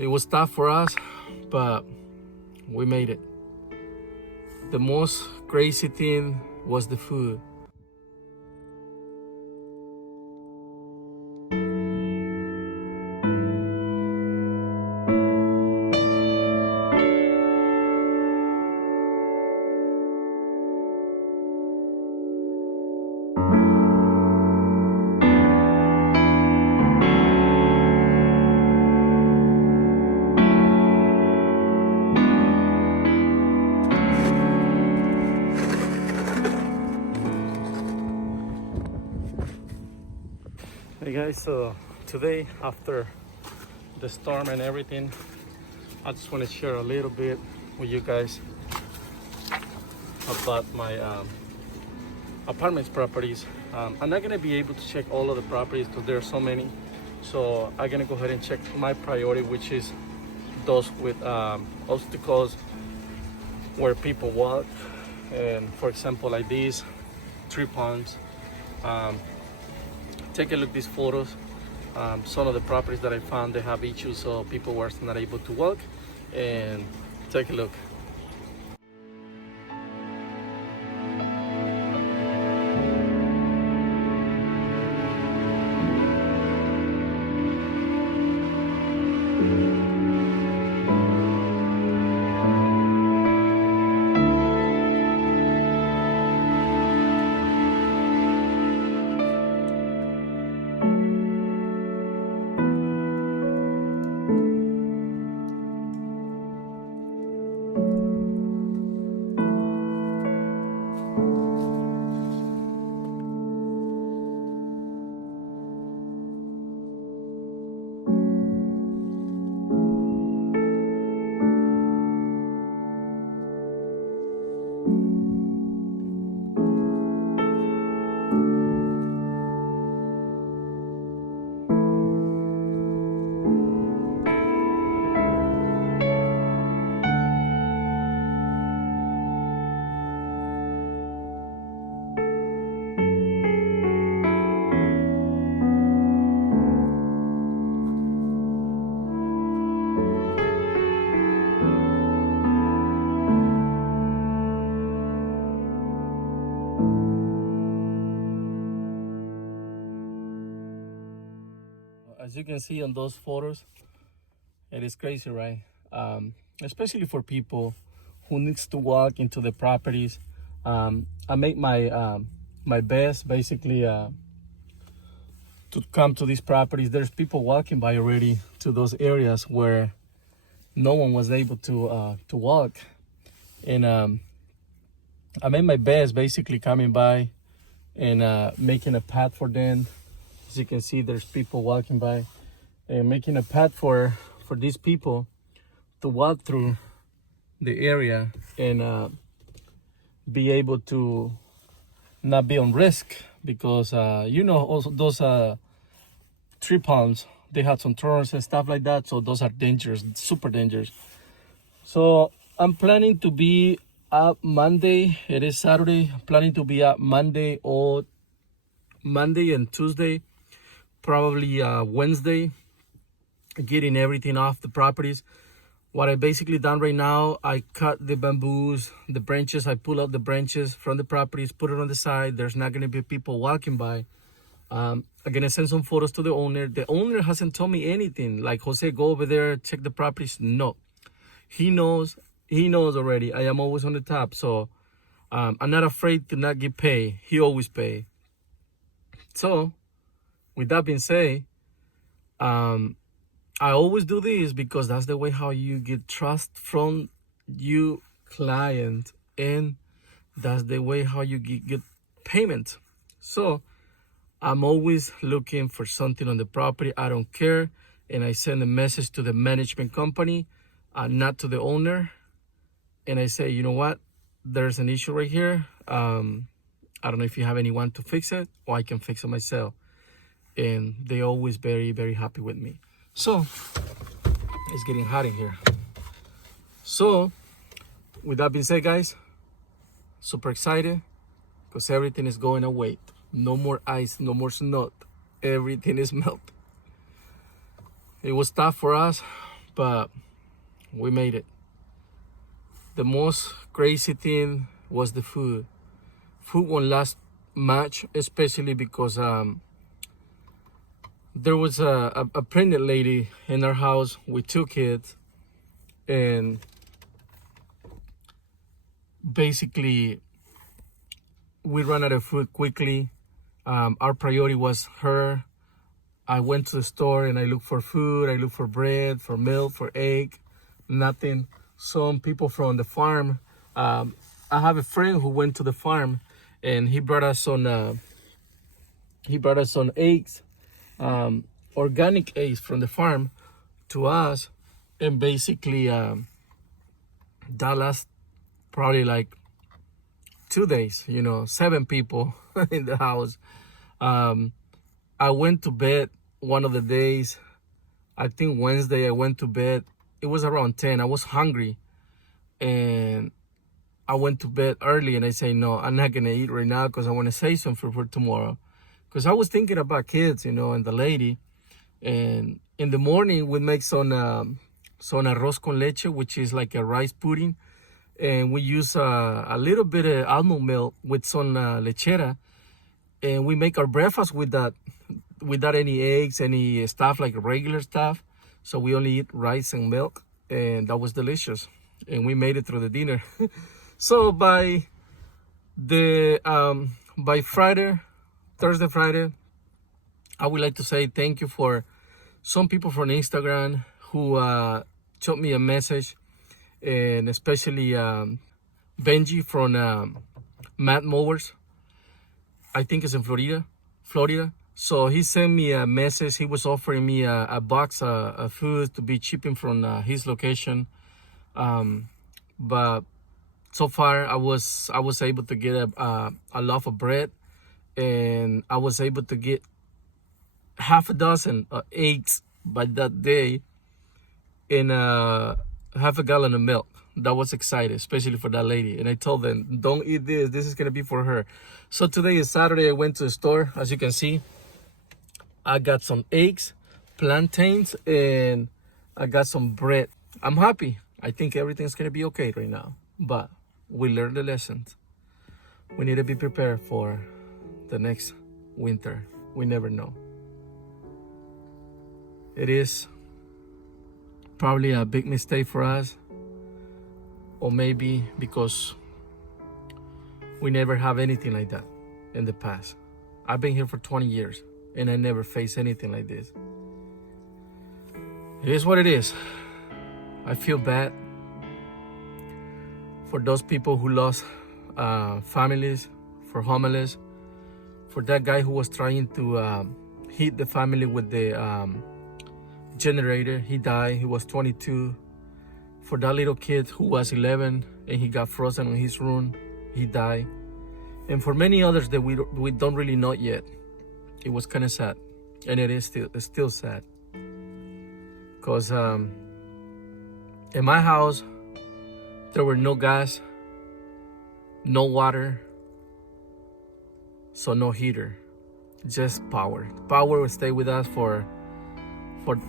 It was tough for us, but we made it. The most crazy thing was the food. Hey guys, so today after the storm and everything, I just want to share a little bit with you guys about my apartments properties. I'm not gonna be able to check all of the properties because there are so many, so I'm gonna go ahead and check my priority, which is those with obstacles where people walk, and for example like these tree ponds. Take a look at these photos. Some of the properties that I found, they have issues, so people were not able to walk. And take a look. As you can see on those photos, it is crazy, right? Especially for people who needs to walk into the properties. I make my best basically to come to these properties. There's people walking by already to those areas where no one was able to walk, and I made my best basically coming by and making a path for them. As you can see, there's people walking by and making a path for these people to walk through the area and be able to not be on risk, because also those tree palms, they had some thorns and stuff like that, so those are dangerous, super dangerous. So I'm planning to be up Monday. It is Saturday. I'm planning to be up Monday and Tuesday, probably Wednesday, getting everything off the properties. What I basically done right now, I cut the bamboos, the branches. I pull out the branches from the properties, put it on the side. There's not going to be people walking by. I'm going to send some photos to the owner. The owner hasn't told me anything like, Jose, go over there, check the properties. No, he knows already. I am always on the top, so I'm not afraid to not get paid. He always pay. So with that being said, I always do this because that's the way how you get trust from you client, and that's the way how you get payment. So I'm always looking for something on the property. I don't care, and I send a message to the management company, not to the owner, and I say, you know what, there's an issue right here. I don't know if you have anyone to fix it, or I can fix it myself. And they always very, very happy with me. So it's getting hot in here. So with that being said, guys, super excited because everything is going away. No more ice, no more snow. Everything is melted. It was tough for us, but we made it. The most crazy thing was the food. Food won't last much, especially because there was a pregnant lady in our house with 2 kids, and basically we ran out of food quickly. Our priority was her. I went to the store and I looked for food. I looked for bread, for milk, for egg, nothing. Some people from the farm, I have a friend who went to the farm and he brought us some eggs, organic eggs from the farm to us. And basically that last probably like 2 days, 7 people in the house. I went to bed one of the days, I think Wednesday, I went to bed. It was around 10. I was hungry and I went to bed early and I say, no, I'm not going to eat right now because I want to save some for tomorrow. Because I was thinking about kids, and the lady. And in the morning, we make some arroz con leche, which is like a rice pudding. And we use a little bit of almond milk with some lechera. And we make our breakfast with that, without any eggs, any stuff like regular stuff. So we only eat rice and milk, and that was delicious. And we made it through the dinner. So by Friday, Thursday, Friday, I would like to say thank you for some people from Instagram who shot me a message, and especially Benji from Matt Mowers. I think it's in Florida. So he sent me a message. He was offering me a box of food to be shipping from his location. But so far I was able to get a loaf of bread, and I was able to get half a dozen eggs by that day, and half a gallon of milk. That was excited, especially for that lady. And I told them, don't eat this. This is going to be for her. So today is Saturday. I went to the store. As you can see, I got some eggs, plantains, and I got some bread. I'm happy. I think everything's going to be okay right now. But we learned the lessons. We need to be prepared for the next winter. We never know. It is probably a big mistake for us. Or maybe because we never have anything like that in the past. I've been here for 20 years and I never faced anything like this. It is what it is. I feel bad for those people who lost families, for homeless, for that guy who was trying to hit the family with the generator. He died. He was 22. For that little kid who was 11 and he got frozen in his room, he died. And for many others that we don't really know yet, it was kind of sad. And it's still sad. Because in my house, there were no gas, no water, so no heater, just power. Power would stay with us for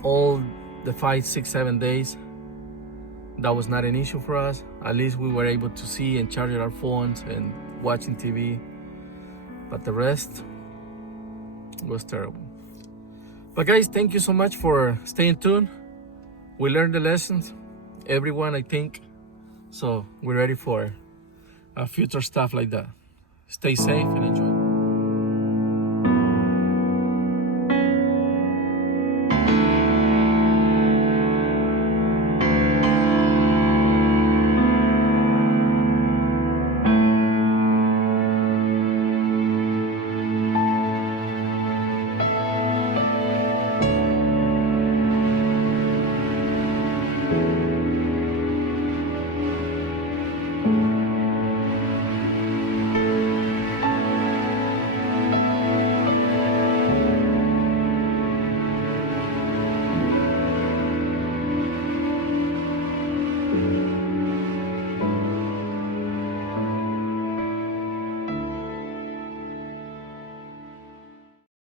all the 5, 6, 7 days. That was not an issue for us. At least we were able to see and charge our phones and watching TV. But the rest was terrible. But guys, thank you so much for staying tuned. We learned the lessons, everyone, I think. So we're ready for future stuff like that. Stay safe and enjoy.